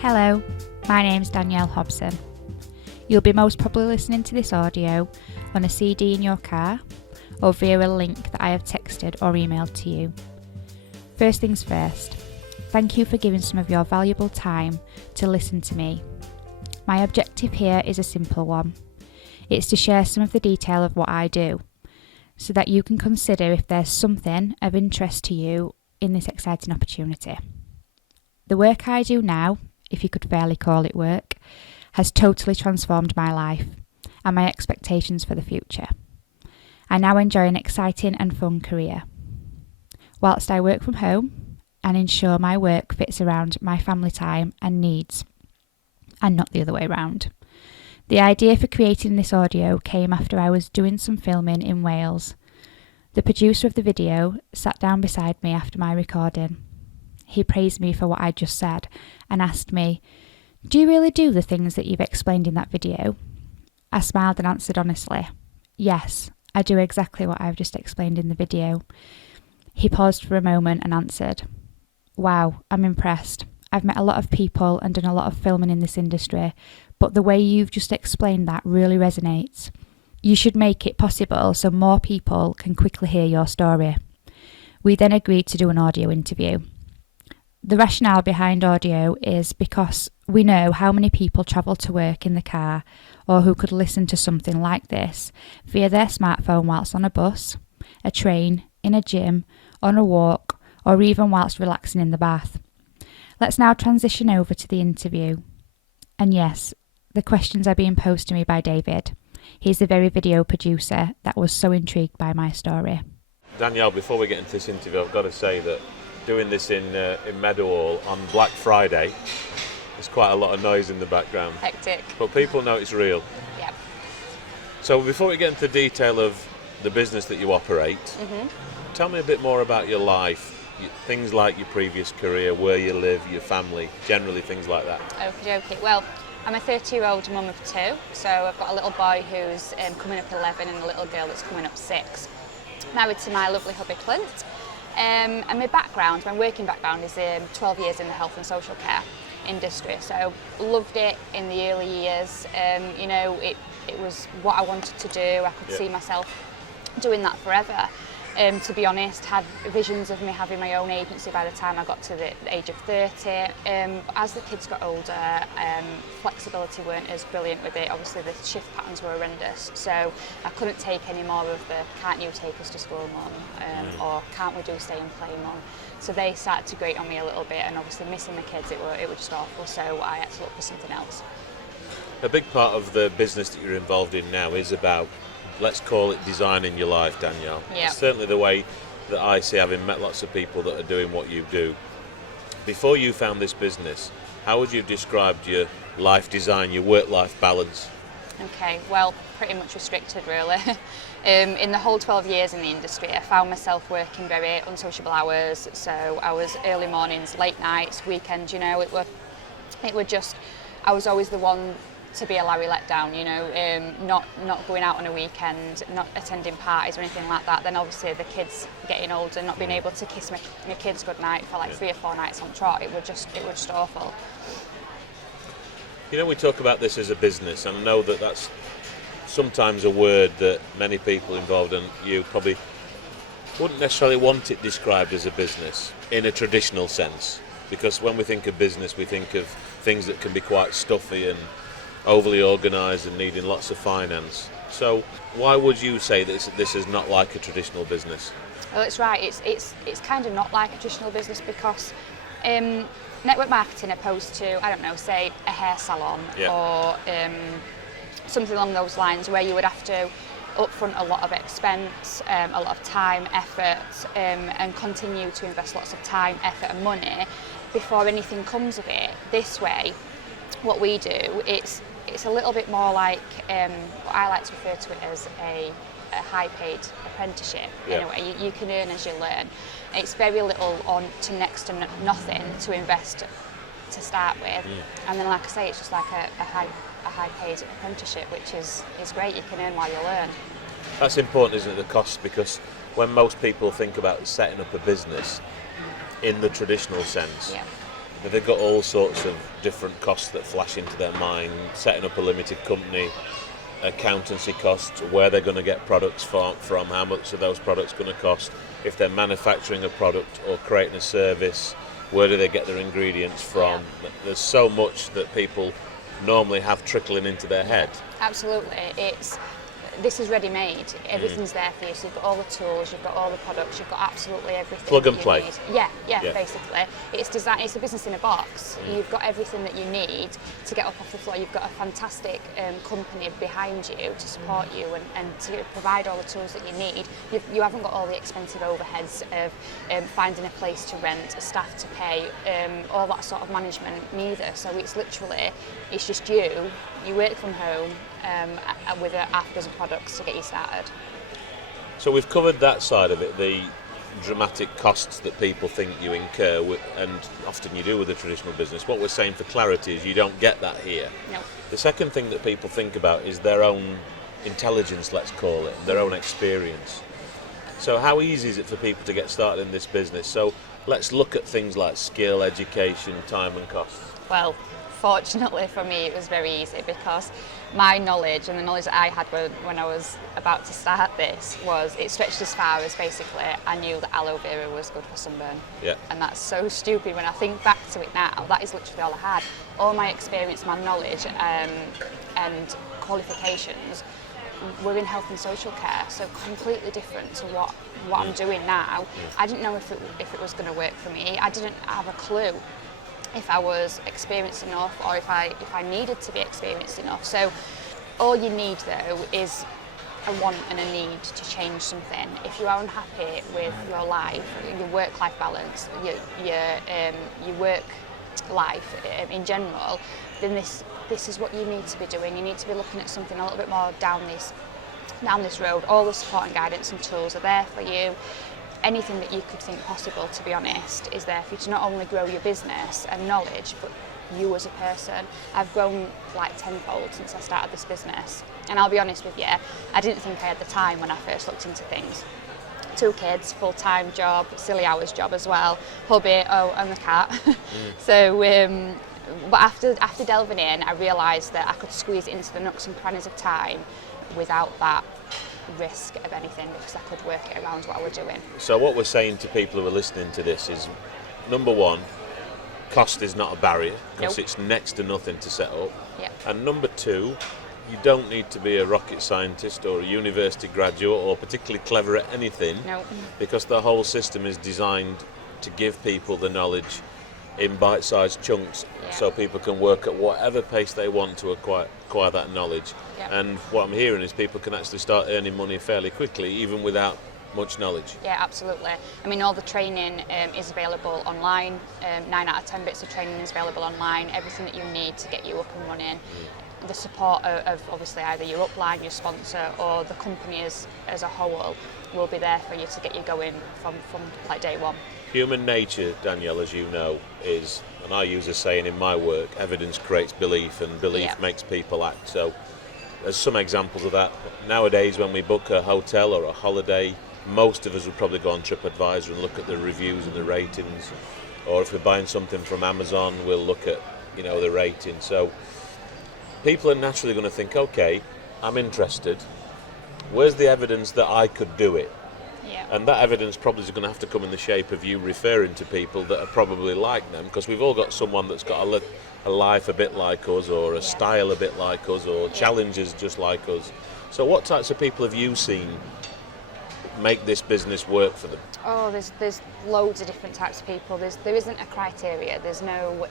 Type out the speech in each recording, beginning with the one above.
Hello, my name's Danielle Hobson. You'll be most probably listening to this audio on a CD in your car or via a link that I have texted or emailed to you. First things first, thank you for giving some of your valuable time to listen to me. My objective here is a simple one. It's to share some of the detail of what I do, so that you can consider if there's something of interest to you in this exciting opportunity. The work I do now, if you could fairly call it work, has totally transformed my life and my expectations for the future. I now enjoy an exciting and fun career. Whilst I work from home and ensure my work fits around my family time and needs, and not the other way around. The idea for creating this audio came after I was doing some filming in Wales. The producer of the video sat down beside me after my recording. He praised me for what I just said and asked me, "Do you really do the things that you've explained in that video?" I smiled and answered honestly, "Yes, I do exactly what I've just explained in the video." He paused for a moment and answered, "Wow, I'm impressed. I've met a lot of people and done a lot of filming in this industry, but the way you've just explained that really resonates. You should make it possible so more people can quickly hear your story." We then agreed to do an audio interview. The rationale behind audio is because we know how many people travel to work in the car or who could listen to something like this via their smartphone whilst on a bus, a train, in a gym, on a walk, or even whilst relaxing in the bath. Let's now transition over to the interview. And yes, the questions are being posed to me by David. He's the very video producer that was so intrigued by my story. Danielle, before we get into this interview, I've got to say that doing this in Meadowhall on Black Friday, there's quite a lot of noise in the background. Hectic. But people know it's real. Yep. So before we get into the detail of the business that you operate, tell me a bit more about your life, things like your previous career, where you live, your family, generally things like that. Okay. Well, I'm a 30-year-old mum of two, so I've got a little boy who's coming up 11 and a little girl that's coming up 6. Married to my lovely hubby Clint. And my working background is 12 years in the health and social care industry, so loved it in the early years. It was what I wanted to do. I could see myself doing that forever. To be honest, had visions of me having my own agency by the time I got to the age of 30. As the kids got older, flexibility weren't as brilliant with it. Obviously the shift patterns were horrendous, so I couldn't take any more of the "can't you take us to school, mum?" Or "can't we do stay and play, mum?" So they started to grate on me a little bit, and obviously missing the kids, it was just awful, so I had to look for something else. A big part of the business that you're involved in now is about, let's call it, designing your life, Danielle. Yep. It's certainly the way that I see, having met lots of people that are doing what you do. Before you found this business, how would you have described your life design, your work-life balance? Okay, well, pretty much restricted really. In the whole 12 years in the industry, I found myself working very unsociable hours, so I was early mornings, late nights, weekends, it were just, I was always the one to be a Larry letdown, not going out on a weekend, not attending parties or anything like that. Then obviously the kids getting older, not being able to kiss my kids goodnight for like 3 or 4 nights on trot, it was just awful. We talk about this as a business, and I know that that's sometimes a word that many people involved in you probably wouldn't necessarily want it described as a business in a traditional sense, because when we think of business, we think of things that can be quite stuffy and overly organised and needing lots of finance. So why would you say this is not like a traditional business? Well, it's right. It's kind of not like a traditional business because network marketing opposed to, I don't know, say a hair salon or something along those lines, where you would have to upfront a lot of expense, a lot of time, effort, and continue to invest lots of time, effort and money before anything comes of it. This way, what we do, it's a little bit more like what I like to refer to it as a high-paid apprenticeship. In a way, you can earn as you learn. It's very little on to next to nothing to invest to start with, and then, like I say, it's just like a high-paid apprenticeship, which is great. You can earn while you learn. That's important, isn't it, the cost? Because when most people think about setting up a business in the traditional sense, they've got all sorts of different costs that flash into their mind, setting up a limited company, accountancy costs, where they're going to get products from, how much are those products going to cost, if they're manufacturing a product or creating a service, where do they get their ingredients from? There's so much that people normally have trickling into their head. Absolutely. This is ready made. Everything's there for you. So you've got all the tools, you've got all the products, you've got absolutely everything. Plug and that you play. Need. Yeah, basically. It's a business in a box. You've got everything that you need to get up off the floor. You've got a fantastic company behind you to support you and to provide all the tools that you need. You haven't got all the expensive overheads of finding a place to rent, a staff to pay, all that sort of management neither. So it's just you. You work from home with a half dozen products to get you started. So we've covered that side of it, the dramatic costs that people think you incur, and often you do with a traditional business. What we're saying for clarity is you don't get that here. No. The second thing that people think about is their own intelligence, let's call it, their own experience. So how easy is it for people to get started in this business? So let's look at things like skill, education, time and costs. Well, fortunately for me, it was very easy because my knowledge and the knowledge that I had when I was about to start this it stretched as far as basically I knew that aloe vera was good for sunburn. Yeah. And that's so stupid when I think back to it now. That is literally all I had. All my experience, my knowledge and qualifications were in health and social care, so completely different to what I'm doing now. I didn't know if it was going to work for me. I didn't have a clue if I was experienced enough or if I needed to be experienced enough. So all you need though is a want and a need to change something. If you are unhappy with your life, your work-life balance, your work life in general, then this is what you need to be doing. You need to be looking at something a little bit more down this road. All the support and guidance and tools are there for you. Anything that you could think possible, to be honest, is there for you to not only grow your business and knowledge, but you as a person. I've grown like tenfold since I started this business. And I'll be honest with you, I didn't think I had the time when I first looked into things. 2 kids, full-time job, silly hours job as well, hubby, and the cat. So, but after delving in, I realised that I could squeeze it into the nooks and crannies of time without that risk of anything, because I could work it around what I was doing. So what we're saying to people who are listening to this is, number one, cost is not a barrier because it's next to nothing to set up. Yep. And number two, you don't need to be a rocket scientist or a university graduate or particularly clever at anything, because the whole system is designed to give people the knowledge in bite-sized chunks, so people can work at whatever pace they want to acquire that knowledge. And what I'm hearing is people can actually start earning money fairly quickly, even without much knowledge. Yeah, absolutely. I mean, all the training is available online. 9 out of 10 bits of training is available online. Everything that you need to get you up and running. The support of obviously either your upline, your sponsor, or the company as a whole will be there for you to get you going from like day one. Human nature, Danielle, as you know, is, and I use a saying in my work, evidence creates belief and belief makes people act. So there's some examples of that. Nowadays, when we book a hotel or a holiday, most of us would probably go on TripAdvisor and look at the reviews and the ratings. Or if we're buying something from Amazon, we'll look at, the rating. So people are naturally going to think, okay, I'm interested. Where's the evidence that I could do it? And that evidence probably is going to have to come in the shape of you referring to people that are probably like them, because we've all got someone that's got a life a bit like us, or a style a bit like us, or challenges just like us. So what types of people have you seen make this business work for them? Oh, there's loads of different types of people. There isn't a criteria. There's no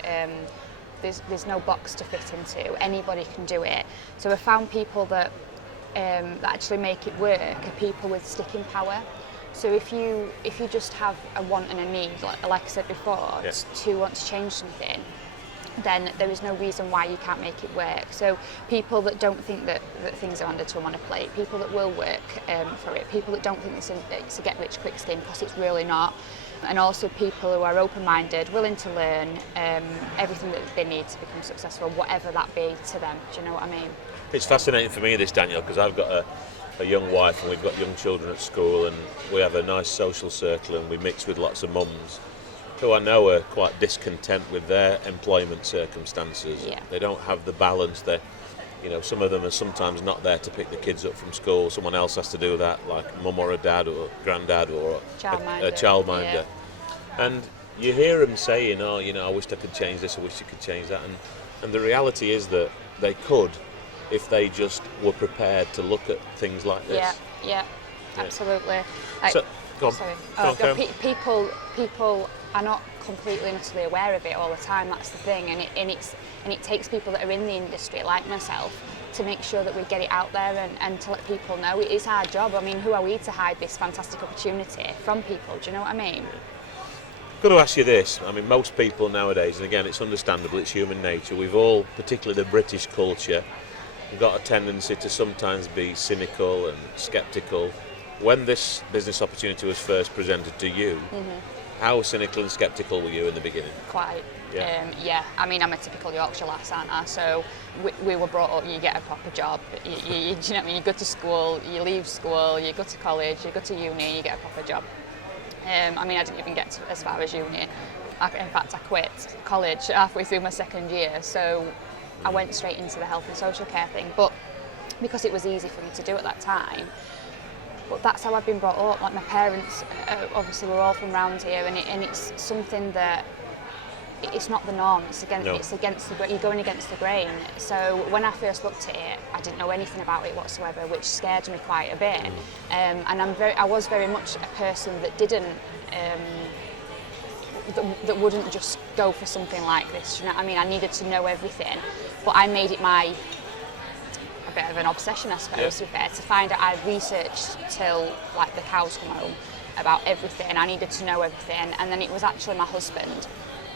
box to fit into. Anybody can do it. So I've found people that actually make it work are people with sticking power. So if you just have a want and a need, like I said before, to want to change something, then there is no reason why you can't make it work. So people that don't think that things are handed to them on a plate, people that will work for it, people that don't think it's a get-rich-quick scheme, because it's really not. And also people who are open-minded, willing to learn everything that they need to become successful, whatever that be to them. Do you know what I mean? It's fascinating for me, this, Danielle, because I've got a young wife and we've got young children at school, and we have a nice social circle and we mix with lots of mums. who I know are quite discontent with their employment circumstances. Yeah. They don't have the balance. Some of them are sometimes not there to pick the kids up from school. Someone else has to do that, like mum or a dad or granddad or a childminder. Yeah. And you hear them saying, I wish I could change this, I wish I could change that. And the reality is that they could if they just were prepared to look at things like this. Yeah, absolutely. Go on. Sorry. Go on. People are not completely and utterly aware of it all the time. That's the thing, and it takes people that are in the industry, like myself, to make sure that we get it out there and to let people know it is our job. I mean, who are we to hide this fantastic opportunity from people? Do you know what I mean? Got to ask you this. I mean, most people nowadays, and again, it's understandable, it's human nature. We've all, particularly the British culture, got a tendency to sometimes be cynical and sceptical. When this business opportunity was first presented to you, how cynical and sceptical were you in the beginning? Quite. Yeah. I mean, I'm a typical Yorkshire lass, aren't I? So we were brought up, you get a proper job. Do you know what I mean? You go to school, you leave school, you go to college, you go to uni, you get a proper job. I mean, I didn't even get as far as uni. In fact, I quit college halfway through my second year. So I went straight into the health and social care thing. But because it was easy for me to do at that time, but that's how I've been brought up. Like my parents, obviously, we're all from round here, and it's something that it's not the norm. It's against you're going against the grain. So when I first looked at it, I didn't know anything about it whatsoever, which scared me quite a bit. And I was very much a person that didn't. That wouldn't just go for something like this. You know what I mean? I needed to know everything, but I made it a bit of an obsession, I suppose, to be fair, to find out. I researched till like the cows come home about everything. I needed to know everything, and then it was actually my husband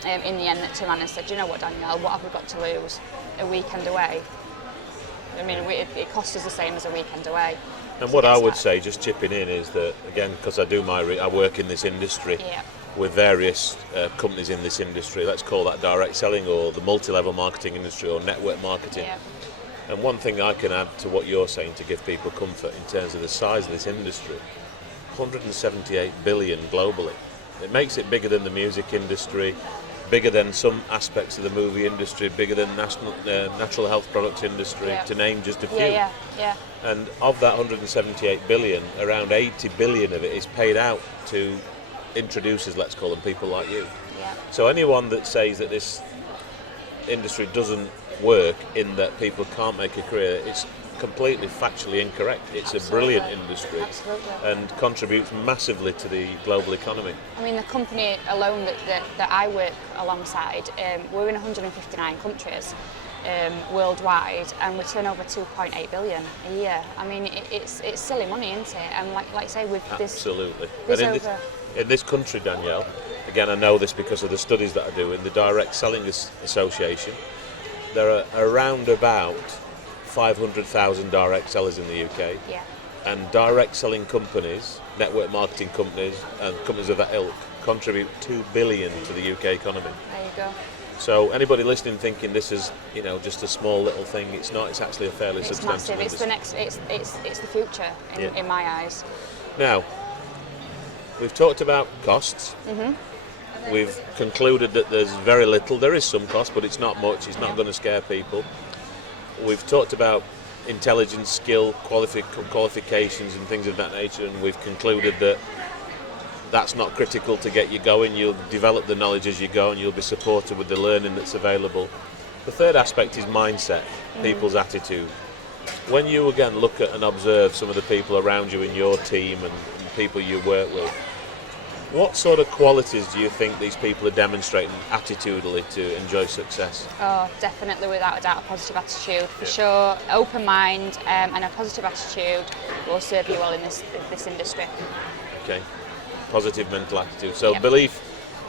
in the end that turned around and said, "You know what, Danielle, what have we got to lose? A weekend away. I mean, it cost us the same as a weekend away." And what I would say, just chipping in, is that, again, because I work in this industry with various companies in this industry, let's call that direct selling or the multi-level marketing industry or network marketing. And one thing I can add to what you're saying to give people comfort in terms of the size of this industry, 178 billion globally. It makes it bigger than the music industry, bigger than some aspects of the movie industry, bigger than natural health products industry, to name just a few. Yeah. And of that 178 billion, around 80 billion of it is paid out to introducers, let's call them, people like you. So anyone that says that this industry doesn't work, in that people can't make a career, it's completely factually incorrect. It's a brilliant industry and contributes massively to the global economy. I mean, the company alone that I work alongside, we're in 159 countries worldwide, and we turn over 2.8 billion a year. I mean, it's silly money, isn't it? And like I say, with absolutely. In this country, Danielle, again, I know this because of the studies that I do in the Direct Selling Association, there are around about 500,000 direct sellers in the UK. And direct selling companies, network marketing companies, and companies of that ilk contribute 2 billion to the UK economy. There you go. So anybody listening thinking this is, just a small little thing, it's not. It's actually a fairly substantial industry. It's the future in my eyes. Now, we've talked about costs. We've concluded that there's very little. There is some cost, but it's not much. It's not going to scare people. We've talked about intelligence, skill, qualifications and things of that nature, and we've concluded that that's not critical to get you going. You'll develop the knowledge as you go, and you'll be supported with the learning that's available. The third aspect is mindset, people's attitude. When you again look at and observe some of the people around you in your team and people you work with, what sort of qualities do you think these people are demonstrating attitudinally to enjoy success? Oh, definitely, without a doubt, a positive attitude, for sure. Open mind and a positive attitude will serve you well in this industry. Okay, positive mental attitude. So belief,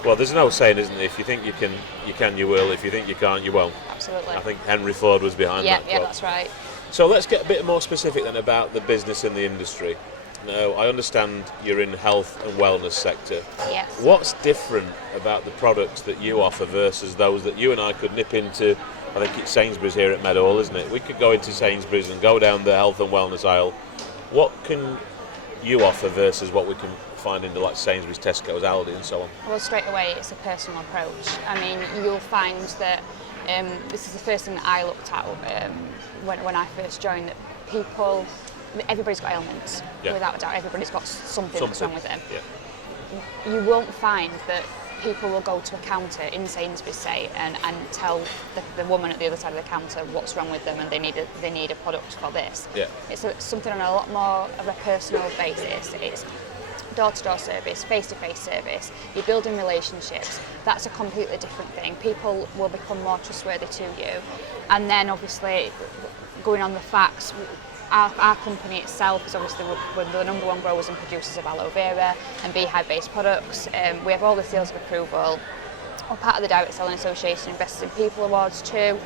well, there's no saying, isn't there? If you think you can, you will. If you think you can't, you won't. Absolutely. I think Henry Ford was behind that quote. Yeah, that's right. So let's get a bit more specific then about the business and the industry. Now, I understand you're in health and wellness sector. Yes. What's different about the products that you offer versus those that you and I could nip into? I think it's Sainsbury's here at Meadowhall, isn't it? We could go into Sainsbury's and go down the health and wellness aisle. What can you offer versus what we can find in the like Sainsbury's, Tesco's, Aldi and so on? Well, straight away, it's a personal approach. I mean, you'll find that this is the first thing that I looked at when I first joined, that everybody's got ailments. Yeah. Without a doubt, everybody's got something that's wrong with them. Yeah. You won't find that people will go to a counter in Sainsbury's, say, and tell the woman at the other side of the counter what's wrong with them and they need a product for this. Yeah. It's something on a lot more of a personal basis. It's door-to-door service, face-to-face service. You're building relationships. That's a completely different thing. People will become more trustworthy to you. And then obviously, going on the facts, our company itself is obviously we're the number one growers and producers of aloe vera and beehive-based products. We have all the seals of approval. We're part of the Direct Selling Association Investors in People Awards too,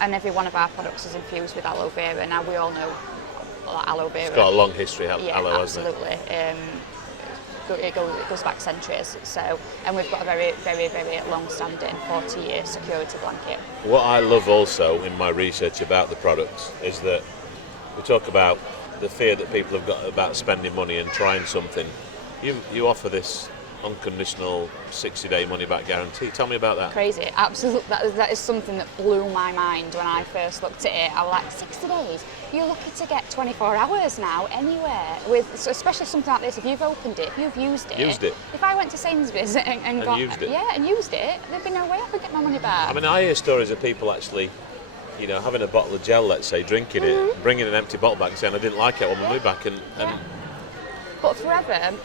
and every one of our products is infused with aloe vera. Now we all know aloe vera. It's got a long history, aloe, hasn't it? Absolutely. It goes back centuries. So, and we've got a very, very, very long-standing 40-year security blanket. What I love also in my research about the products is that we talk about the fear that people have got about spending money and trying something. You offer this unconditional 60-day money-back guarantee. Tell me about that. Crazy, absolutely. That is something that blew my mind when I first looked at it. I was like, 60 days? You're lucky to get 24 hours now anywhere. Especially something like this, if you've opened it, if you've used it. If I went to Sainsbury's and used it, there'd be no way I could get my money back. I mean, I hear stories of people actually, having a bottle of gel, let's say, drinking it, bringing an empty bottle back and saying, I didn't like it, I want my money back. But forever,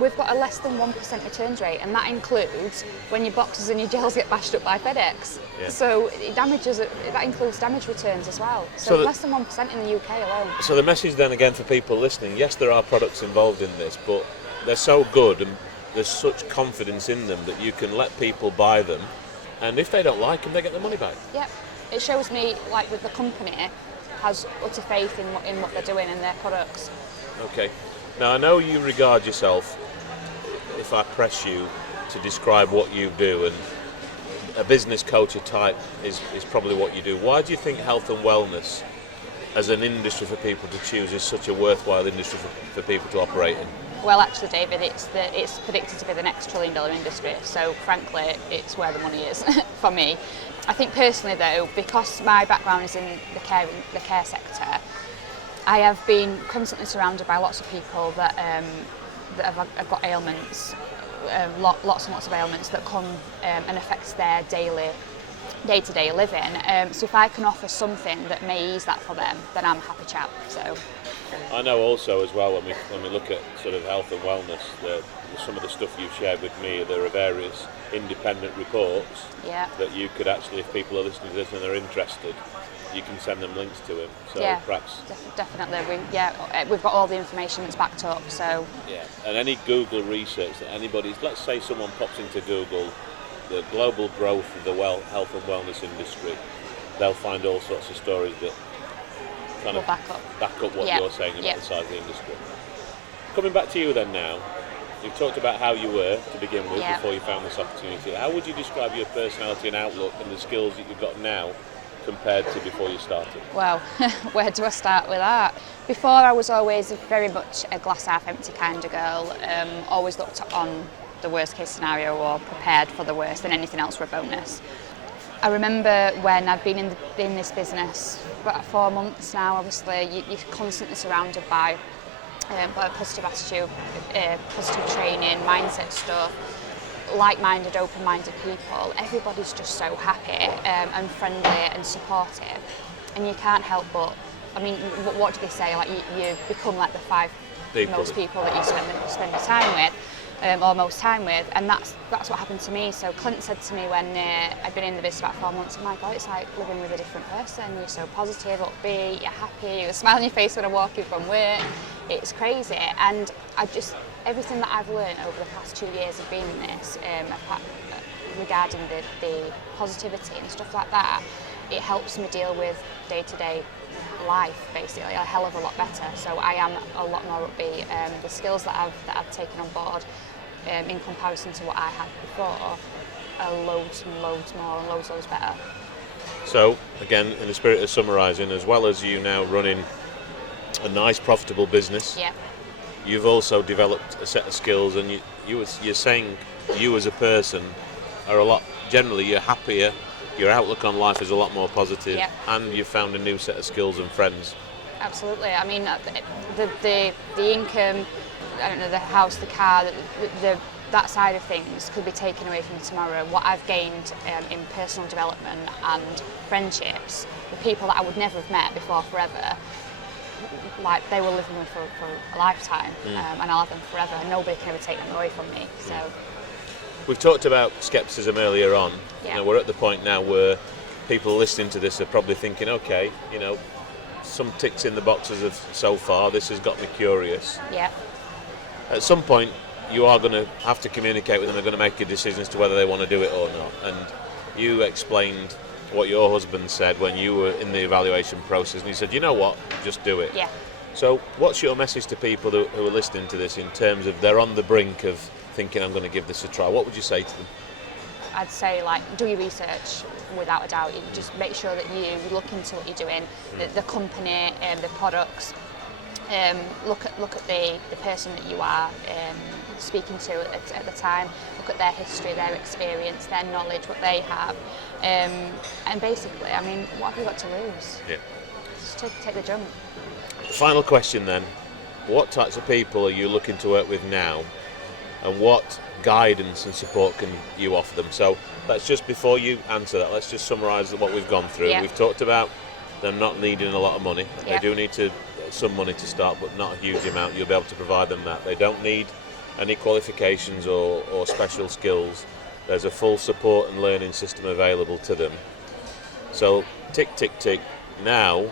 we've got a less than 1% returns rate, and that includes when your boxes and your gels get bashed up by FedEx. Yeah. So that includes damage returns as well. So less than 1% in the UK alone. So the message then again for people listening, yes, there are products involved in this, but they're so good and there's such confidence in them that you can let people buy them, and if they don't like them, they get their money back. Yep. It shows me, like with the company, has utter faith in what they're doing and their products. Okay. Now, I know you regard yourself, if I press you to describe what you do, and a business culture type is probably what you do. Why do you think health and wellness as an industry for people to choose is such a worthwhile industry for people to operate in? Well, actually, David, it's predicted to be the next $1 trillion industry. So, frankly, it's where the money is for me. I think personally, though, because my background is in the care sector, I have been constantly surrounded by lots of people that have got ailments, lots and lots of ailments that come and affect their day-to-day living. So if I can offer something that may ease that for them, then I'm a happy chap. So I know also as well when we look at sort of health and wellness, some of the stuff you've shared with me, there are various independent reports that you could actually, if people are listening to this and they're interested, you can send them links to him. So perhaps definitely, we've got all the information that's backed up. So and any Google research that anybody's, let's say someone pops into Google the global growth of the health and wellness industry, they'll find all sorts of stories that kind of back up what you're saying about the size of the industry. Coming back to you then now, you've talked about how you were to begin with before you found this opportunity. How would you describe your personality and outlook and the skills that you've got now compared to before you started? Well, where do I start with that? Before, I was always very much a glass half empty kind of girl, always looked on the worst case scenario or prepared for the worst, and anything else were a bonus. I remember when I'd been in this business for about 4 months now, obviously you're constantly surrounded by a positive attitude, positive training, mindset stuff, like-minded, open-minded people. Everybody's just so happy and friendly and supportive, and you can't help but, I mean, what do they say? Like you become like the most people that you spend your time with. Or most time with, and that's what happened to me. So Clint said to me when I'd been in the business about 4 months, oh my God, it's like living with a different person. You're so positive, upbeat, you're happy, you have a smile on your face when I walk in from work. It's crazy, and everything that I've learned over the past 2 years of being in this, regarding the positivity and stuff like that, it helps me deal with day-to-day life basically a hell of a lot better. So I am a lot more upbeat. The skills that I've taken on board in comparison to what I had before are loads and loads more and loads better. So again, in the spirit of summarising, as well as you now running a nice profitable business, you've also developed a set of skills, and you're saying you as a person are generally you're happier, your outlook on life is a lot more positive, and you've found a new set of skills and friends. Absolutely. I mean, the income, I don't know, the house, the car, that side of things could be taken away from me tomorrow. What I've gained in personal development and friendships, the people that I would never have met before forever, like they will live with me for a lifetime, and I'll have them forever, and nobody can ever take them away from me. So we've talked about scepticism earlier on. Yeah. You know, we're at the point now where people listening to this are probably thinking, okay, you know, some ticks in the boxes of so far, this has got me curious. Yeah. At some point you are going to have to communicate with them, they're going to make a decision as to whether they want to do it or not. And you explained what your husband said when you were in the evaluation process, and he said, you know what, just do it. Yeah. So what's your message to people who are listening to this in terms of they're on the brink of thinking, I'm going to give this a try? What would you say to them? I'd say, like, do your research without a doubt. You just make sure that you look into what you're doing, the company, the products. Look at the person that you are speaking to at the time. Look at their history, their experience, their knowledge, what they have, and basically, I mean, what have you got to lose? Yeah. Just take the jump. Final question then: what types of people are you looking to work with now, and what guidance and support can you offer them? So let's just, before you answer that, let's just summarise what we've gone through. Yeah. We've talked about them not needing a lot of money. Yeah. They do need some money to start, but not a huge amount. You'll be able to provide them that. They don't need any qualifications or special skills. There's a full support and learning system available to them. So tick, tick, tick. Now,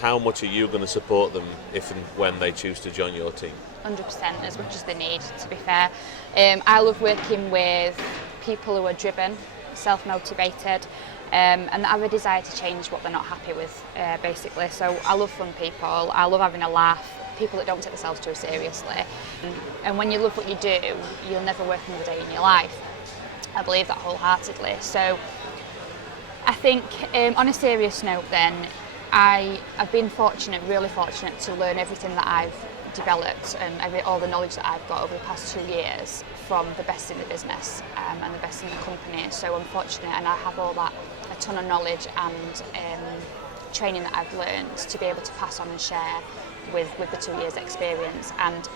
how much are you going to support them if and when they choose to join your team? 100%, as much as they need, to be fair. I love working with people who are driven, self-motivated, and that have a desire to change what they're not happy with, basically. So I love fun people, I love having a laugh, people that don't take themselves too seriously. And when you love what you do, you'll never work another day in your life. I believe that wholeheartedly. So I think, on a serious note then, I've been really fortunate to learn everything that I've developed and all the knowledge that I've got over the past 2 years from the best in the business and the best in the company. So I'm fortunate, and I have a ton of knowledge and training that I've learned to be able to pass on and share with the 2 years experience. And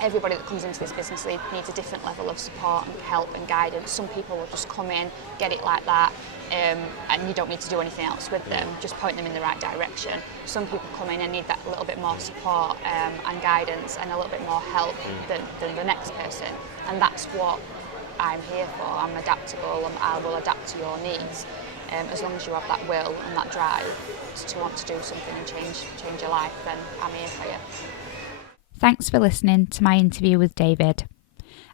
everybody that comes into this business needs a different level of support and help and guidance. Some people will just come in, get it like that, and you don't need to do anything else with them, just point them in the right direction. Some people come in and need that little bit more support and guidance and a little bit more help than the next person, and that's what I'm here for. I'm adaptable and I will adapt to your needs, as long as you have that will and that drive to want to do something and change your life, then I'm here for you. Thanks for listening to my interview with David.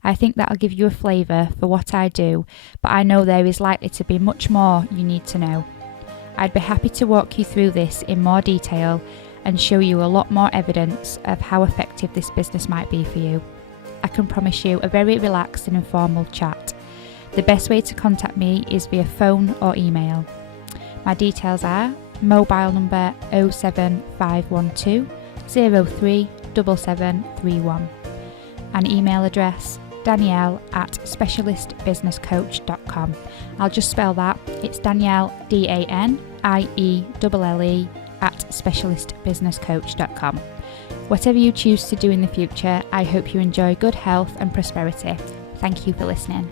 I think that'll give you a flavour for what I do, but I know there is likely to be much more you need to know. I'd be happy to walk you through this in more detail and show you a lot more evidence of how effective this business might be for you. I can promise you a very relaxed and informal chat. The best way to contact me is via phone or email. My details are mobile number 07512 037731 and email address danielle@specialistbusinesscoach.com. I'll just spell that. It's Danielle, DANIELLE @specialistbusinesscoach.com. Whatever you choose to do in the future, I hope you enjoy good health and prosperity. Thank you for listening.